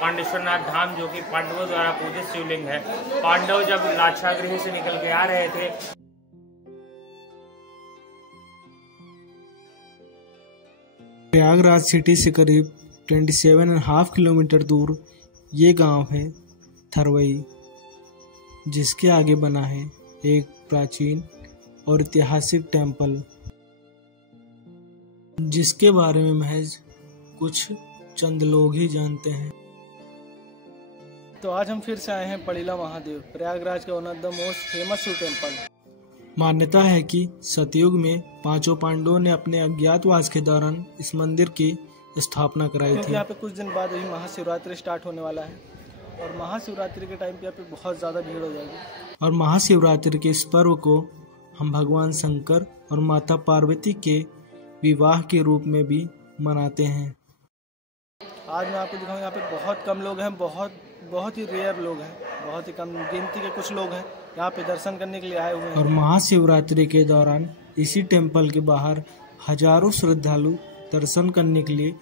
पांडेश्वरनाथ धाम, जो कि पांडवों द्वारा पूजित शिवलिंग है। पांडव जब लाक्षागृह से निकल के आ रहे थे, प्रयागराज सिटी से करीब 27.5 किलोमीटर दूर ये गांव है थरवई, जिसके आगे बना है एक प्राचीन और ऐतिहासिक टेंपल, जिसके बारे में महज कुछ चंद लोग ही जानते हैं। तो आज हम फिर से आए हैं पड़ीला महादेव, प्रयागराज का one of the most famous Shiva temple. मान्यता है कि सतयुग में पांचों पांडवों ने अपने अज्ञातवास के दौरान इस मंदिर की स्थापना कराई थी। यहाँ पे कुछ दिन बाद ही महाशिवरात्रि स्टार्ट होने वाला है और महाशिवरात्रि के टाइम पे यहाँ पे बहुत ज़्यादा भीड़ हो जाएगी। और महाशिवरात्रि के इस पर्व को हम भगवान शंकर और माता पार्वती के विवाह के रूप में भी मनाते हैं। आज मैं आपको दिखाऊंगा, यहाँ पे बहुत कम लोग हैं, बहुत ही रेयर लोग हैं, बहुत ही कम गिनती के कुछ लोग हैं यहाँ पे दर्शन करने के लिए आए हुए हैं। और महाशिवरात्रि के दौरान इसी टेंपल के बाहर हजारों श्रद्धालु दर्शन करने के लिए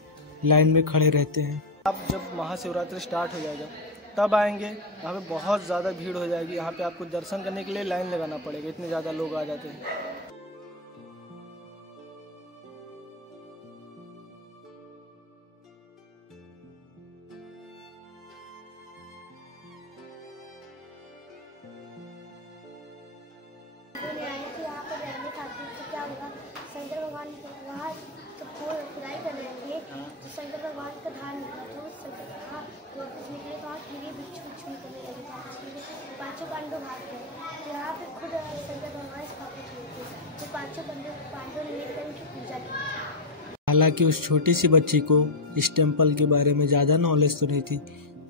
लाइन में खड़े रहते हैं। आप जब महाशिवरात्रि स्टार्ट हो जाएगा तब आएंगे, यहाँ पे बहुत ज़्यादा भीड़ हो जाएगी। यहाँ पे आपको दर्शन करने के लिए लाइन लगाना पड़ेगा, इतने ज़्यादा लोग आ जाते हैं। यहाँ पर रहने खातिर तो क्या होगा, शंकर भगवान वहाँ तो खुदाई कर रहे थे, तो शंकर भगवान का धान निकला, तो शंकर वहाँ वापस निकले, वहाँ कीड़े बिच्छू निकलने लगे, पांचों पांडव भाग गए। तो यहाँ पे खुद शंकर भगवान स्थापित हुए थे, तो पांचों पांडव ने मिलकर उनकी पूजा की। हालांकि उस छोटी सी बच्ची को इस टेम्पल के बारे में ज़्यादा नॉलेज तो नहीं थी,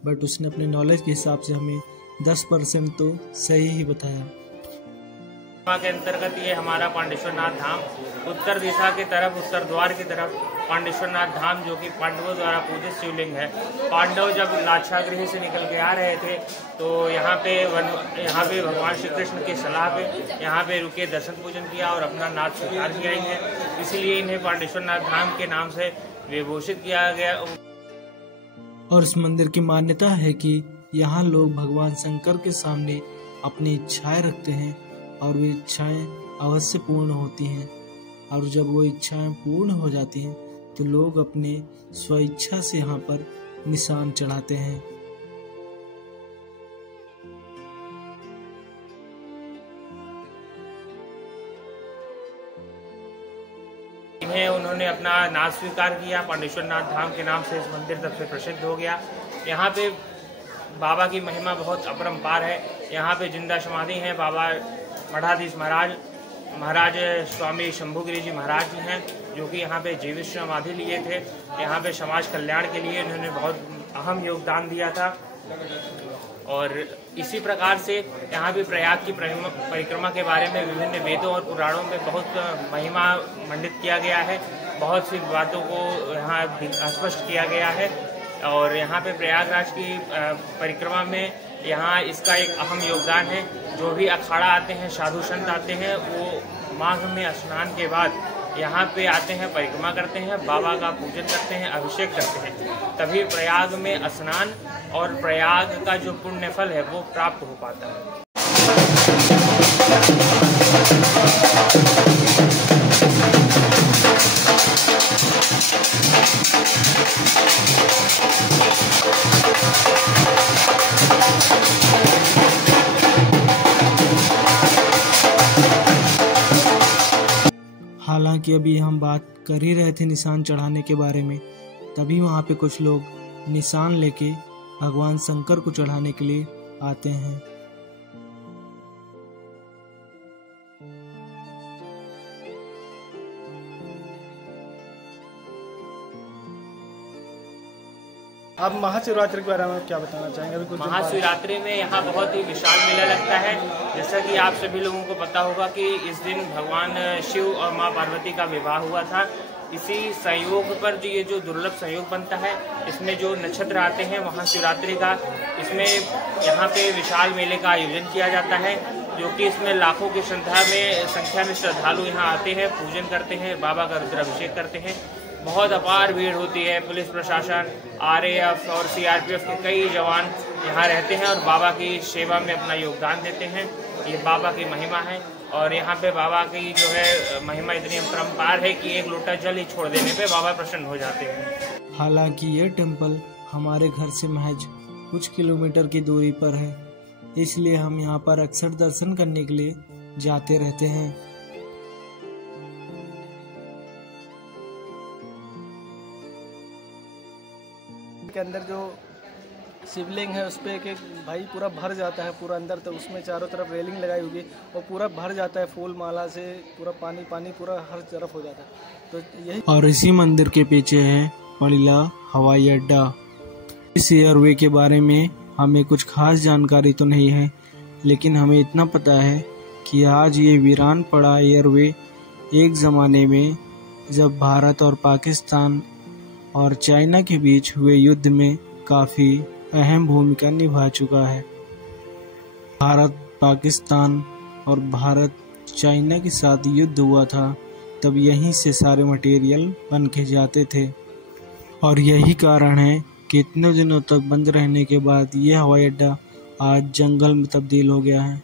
बट उसने अपने नॉलेज के हिसाब से हमें 10% तो सही ही बताया। के अंतर्गत ये हमारा पांडेश्वरनाथ धाम उत्तर दिशा की तरफ, उत्तर द्वार की तरफ पांडेश्वरनाथ धाम, जो कि पांडवों द्वारा पूजित शिवलिंग है। पांडव जब लाक्षागृह से निकल के आ रहे थे, तो यहाँ पे भगवान श्री कृष्ण की सलाह पे यहाँ पे रुके, दर्शन पूजन किया और अपना नाथ स्वीकार किया इन्हें, इसीलिए इन्हें पांडेश्वरनाथ धाम के नाम से विभूषित किया गया। और इस मंदिर की मान्यता है कि यहाँ लोग भगवान शंकर के सामने अपनी इच्छाएं रखते हैं और वे इच्छाएं अवश्य पूर्ण होती हैं, और जब वो इच्छाएं पूर्ण हो जाती हैं तो लोग अपने स्वेच्छा से यहाँ पर निशान चढ़ाते हैं। इन्हें उन्होंने अपना नाथ स्वीकार किया, पांडेश्वरनाथ धाम के नाम से इस मंदिर तब से प्रसिद्ध हो गया। यहाँ पे बाबा की महिमा बहुत अपरंपार है। यहाँ पे जिंदा समाधि हैं बाबा मठाधीश महाराज स्वामी शंभुगिरी जी महाराज जी हैं, जो कि यहाँ पे जीवित समाधि लिए थे। यहाँ पे समाज कल्याण के लिए इन्होंने बहुत अहम योगदान दिया था। और इसी प्रकार से यहाँ पे प्रयाग की परिक्रमा के बारे में विभिन्न वेदों और पुराणों में बहुत महिमा मंडित किया गया है, बहुत सी बातों को यहाँ स्पष्ट किया गया है। और यहाँ पे प्रयागराज की परिक्रमा में यहाँ इसका एक अहम योगदान है। जो भी अखाड़ा आते हैं, साधु संत आते हैं, वो माघ में स्नान के बाद यहाँ पे आते हैं, परिक्रमा करते हैं, बाबा का पूजन करते हैं, अभिषेक करते हैं, तभी प्रयाग में स्नान और प्रयाग का जो पुण्य फल है वो प्राप्त हो पाता है। हालांकि अभी हम बात कर ही रहे थे निशान चढ़ाने के बारे में, तभी वहाँ पे कुछ लोग निशान लेके भगवान शंकर को चढ़ाने के लिए आते हैं। आप महाशिवरात्रि के बारे में क्या बताना चाहेंगे? अभी कुछ महाशिवरात्रि में यहाँ बहुत ही विशाल मेला लगता है। जैसा कि आप सभी लोगों को पता होगा कि इस दिन भगवान शिव और माँ पार्वती का विवाह हुआ था। इसी संयोग पर जो ये जो दुर्लभ संयोग बनता है, इसमें जो नक्षत्र आते हैं महाशिवरात्रि का, इसमें यहाँ पे विशाल मेले का आयोजन किया जाता है, जो कि इसमें लाखों की संख्या में श्रद्धालु यहाँ आते हैं, पूजन करते हैं, बाबा का रुद्राभिषेक करते हैं। बहुत अपार भीड़ होती है। पुलिस प्रशासन, RAF और CRPF के कई जवान यहाँ रहते हैं और बाबा की सेवा में अपना योगदान देते हैं। ये बाबा की महिमा है और यहाँ पे बाबा की जो है महिमा इतनी अपरंपार है कि एक लोटा जल ही छोड़ देने पे बाबा प्रसन्न हो जाते हैं। हालांकि ये टेम्पल हमारे घर से महज कुछ किलोमीटर की दूरी पर है, इसलिए हम यहाँ पर अक्सर दर्शन करने के लिए जाते रहते हैं। के अंदर जो शिवलिंग है उस पर एक भाई पूरा भर जाता है पूरा अंदर, तो उसमें चारों तरफ रेलिंग लगाई होगी और पूरा भर जाता है फूल माला से, पूरा पानी पानी पूरा हर तरफ हो जाता है। तो यही और इसी मंदिर के पीछे है पड़िला हवाई अड्डा। इस एयरवे के बारे में हमें कुछ खास जानकारी तो नहीं है, लेकिन हमें इतना पता है कि आज ये वीरान पड़ा एयरवे एक ज़माने में जब भारत और पाकिस्तान और चाइना के बीच हुए युद्ध में काफ़ी अहम भूमिका निभा चुका है। भारत पाकिस्तान और भारत चाइना के साथ युद्ध हुआ था, तब यहीं से सारे मटेरियल बन के जाते थे और यही कारण है कि इतने दिनों तक बंद रहने के बाद ये हवाई अड्डा आज जंगल में तब्दील हो गया है।